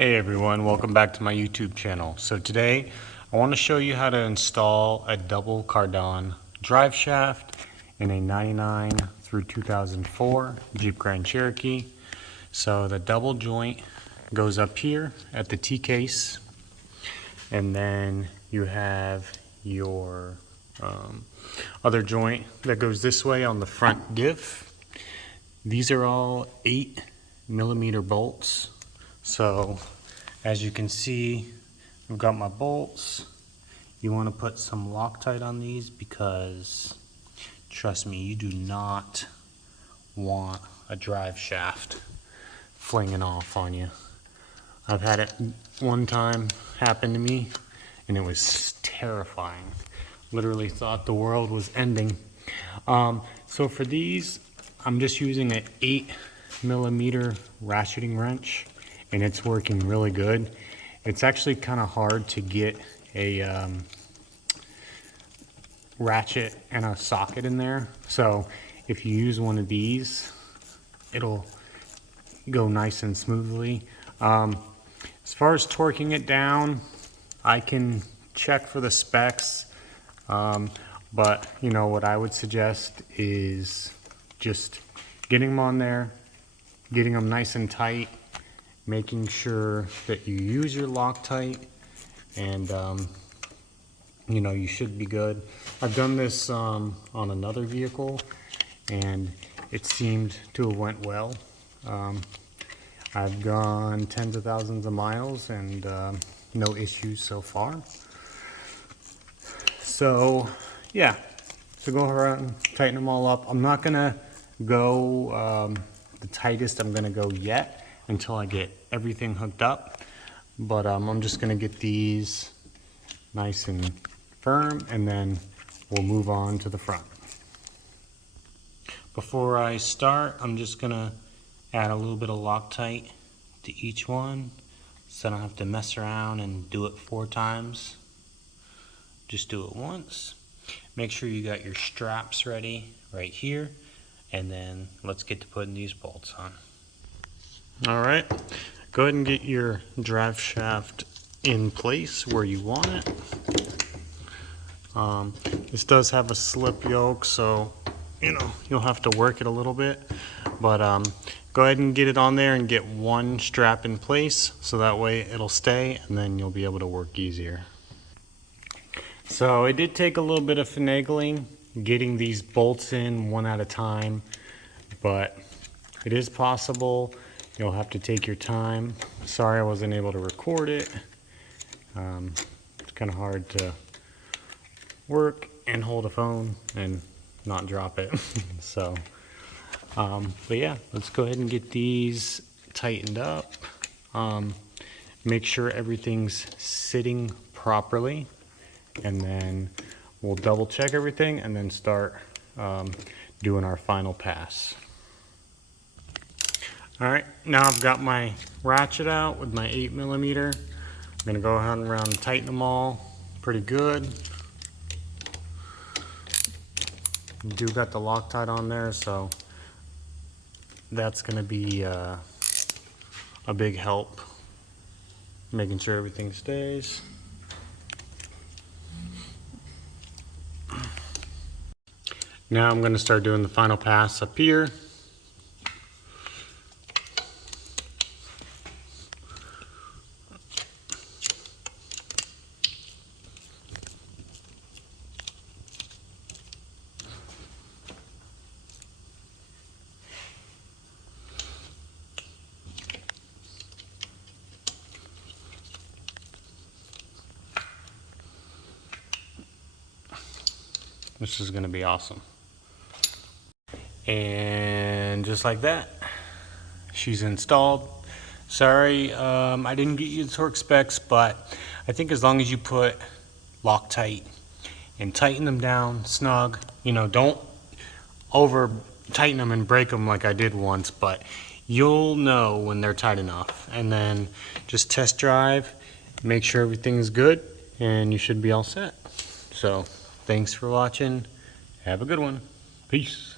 Hey everyone, welcome back to my YouTube channel. So today I want to show you how to install a double cardan drive shaft in a 99 through 2004 Jeep Grand Cherokee. So the double joint goes up here at the T-case, and then you have your other joint that goes this way on the front diff. These are all 8mm bolts. So as you can see, I've got my bolts. You want to put some Loctite on these because, trust me, you do not want a drive shaft flinging off on you. I've had it one time happen to me and it was terrifying. Literally thought the world was ending. So for these, I'm just using an 8mm ratcheting wrench, and it's working really good. It's actually kind of hard to get a ratchet and a socket in there. So if you use one of these, it'll go nice and smoothly. As far as torquing it down, I can check for the specs, but you know what I would suggest is just getting them on there, getting them nice and tight, making sure that you use your Loctite, and you know, you should be good. I've done this on another vehicle and it seemed to have went well. I've gone tens of thousands of miles and no issues so far. So yeah, so go around and tighten them all up. I'm not gonna go the tightest I'm gonna go yet until I get everything hooked up, but I'm just gonna get these nice and firm, and then we'll move on to the front. Before I start, I'm just gonna add a little bit of Loctite to each one so I don't have to mess around and do it 4 times. Just do it once. Make sure you got your straps ready right here, and then let's get to putting these bolts on. All right, go ahead and get your drive shaft in place where you want it. This does have a slip yoke, so you know you'll have to work it a little bit, but go ahead and get it on there and get one strap in place so that way it'll stay, and then you'll be able to work easier. So it did take a little bit of finagling getting these bolts in one at a time, but it is possible. You'll have to take your time. Sorry I wasn't able to record it. It's kind of hard to work and hold a phone and not drop it. So, but yeah, let's go ahead and get these tightened up. Make sure everything's sitting properly, and then we'll double check everything and then start doing our final pass. All right, now I've got my ratchet out with my 8mm. I'm gonna go ahead and around and tighten them all pretty good. You do got the Loctite on there, so that's gonna be a big help, making sure everything stays. Now I'm gonna start doing the final pass up here. This is going to be awesome. And just like that, she's installed. Sorry, I didn't get you the torque specs, but I think as long as you put Loctite and tighten them down snug, you know, don't over tighten them and break them like I did once, but you'll know when they're tight enough. And then just test drive, make sure everything's good, and you should be all set. So thanks for watching. Have a good one. Peace.